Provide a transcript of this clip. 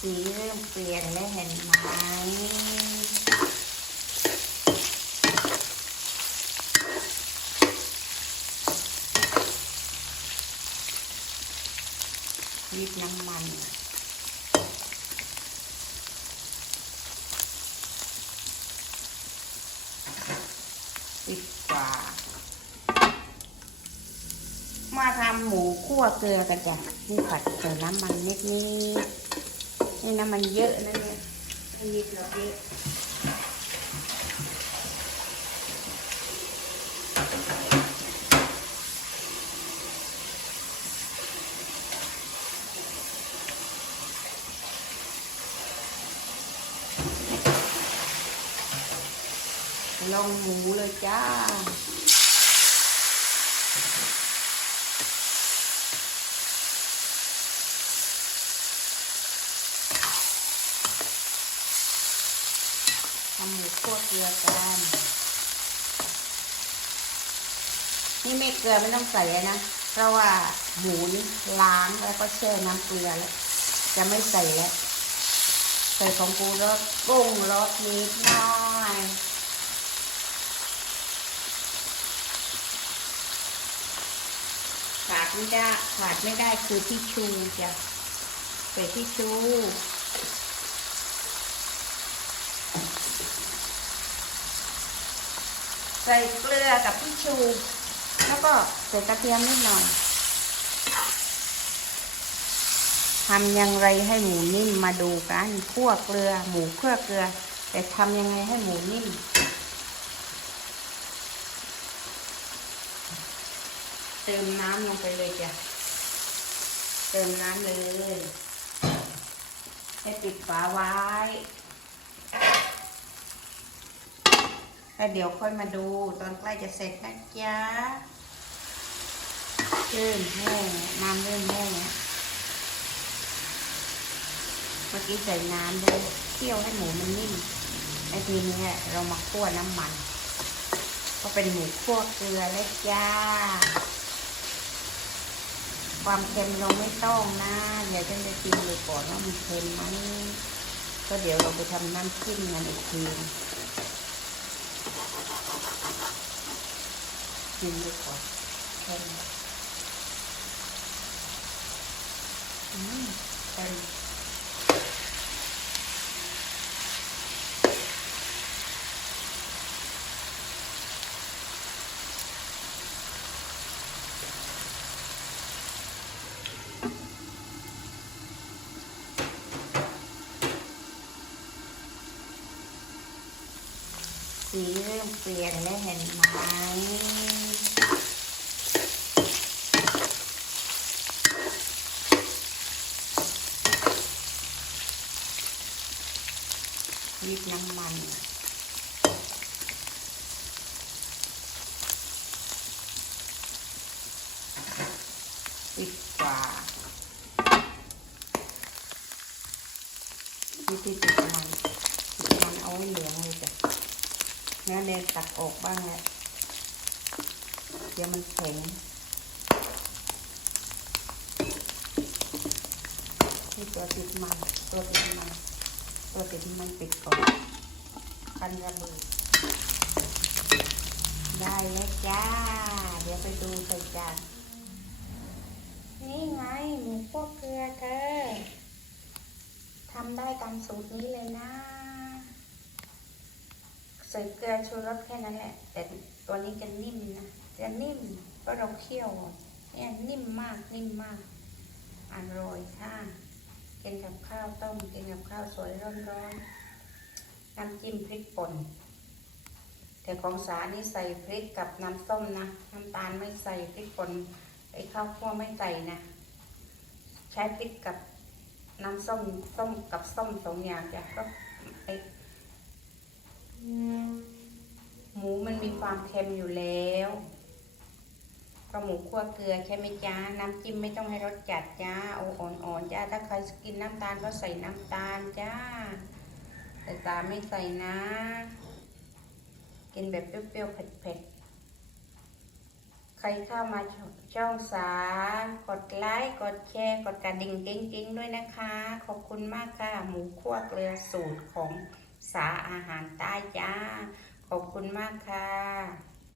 สีเริ่มเปลี่ยนแล้วเห็นไหมยิบน้ำมันสิบกว่า มาทำหมูคั่วเกลือกันจ้ะนี่ผัดใส่น้ำมันนิดนิด นี่น้ำมันเยอะนะเนี่ยนิดเราเยอะลงหมูเลยจ้า ทำหมูคั่วเกลือกันนี่ไม่เกลือไม่ต้องใส่นะ เพราะว่าหมูนี่ล้างแล้วก็แช่น้ำเกลือแล้ว จะไม่ใส่แล้วใส่ของปูรสกุ้งรสนิดหน่อยขาดไม่ได้ขาดไม่ได้คือที่ชูจ้ะใส่ที่ชู ใส่เกลือกับพี่ชู แล้วก็ใส่กระเทียมนิดหน่อยทำอย่างไรให้หมูนิ่มมาดูกันคั่วเกลือ หมูคั่วเกลือ แต่ทำยังไงให้หมูนิ่ม เติมน้ำลงไปเลยจ้ะเติมน้ำเลย ให้ปิดฝาไว้ แล้วเดี๋ยวค่อยมาดูตอนใกล้จะเสร็จนะจ๊ะเริ่มแห้งน้ำเริ่มแห้งเมื่อกี้ใส่น้ำด้วยเคี่ยวให้หมูมันนิ่มไอ้ทีนี้เรามาคั่วน้ำมัน ก็เป็นหมูคั่วเกลือแล้วจ้า ความเค็มเราไม่ต้องนะเดี๋ยวฉันจะชิมเลยก่อนว่ามันเค็มไหมก็เดี๋ยวเราไปทำน้ำจิ้มกันอีกที กินดีกว่าเค็มอืมเค็มสีเริ่มเปลี่ยนแล้วเห็นไหม ยิบน้ำมันสิบกว่าวิธีติดมันติดมันเอาไว้เหลืองเลยจ้ะเนื้อเนยตักออกบ้างแหละเดี๋ยวมันแข็งนี่ตัวติดมันตัวติดมัน ตัวติดมันปิดก่อนกันระเบิดได้แล้วจ้า เดี๋ยวไปดูใส่จานนี่ไงหมูพวกเกลือเธอทำได้ตามสูตรนี้เลยนะใส่เกลือชูรสแค่นั้นแหละ แต่ตัวนี้จะนิ่มนะจะนิ่มเพราะเราเคี่ยวเนี่ยนิ่มมากนิ่มมากอร่อยค่ะ กินกับข้าวต้มกินกับข้าวสวยร้อนๆน้ำจิ้มพริกป่น แต่ของสานี่ใส่พริกกับน้ำส้มนะน้ำตาลไม่ใส่พริกป่นไอ้ข้าวคั่วไม่ใส่นะ ใช้พริกกับน้ำส้มส้มกับส้มสองอย่างจ้ะก็ไอหมูมันมีความเค็มอยู่แล้ว ก็หมูคั่วเกลือใช่ไหมจ้า น้ำจิ้มไม่ต้องให้รสจัดจ้าเอาอ่อนๆจ้า ถ้าใครกินน้ำตาลก็ใส่น้ำตาลจ้า แต่ตาไม่ใส่นะ กินแบบเปรี้ยวๆเผ็ดๆ ใครเข้ามาช่องสากดไลค์ กดแชร์ กดกระดิ่งกิ้งๆ ด้วยนะคะ ขอบคุณมากค่ะ หมูคั่วเกลือสูตรของสาอาหารใต้จ้า ขอบคุณมากค่ะ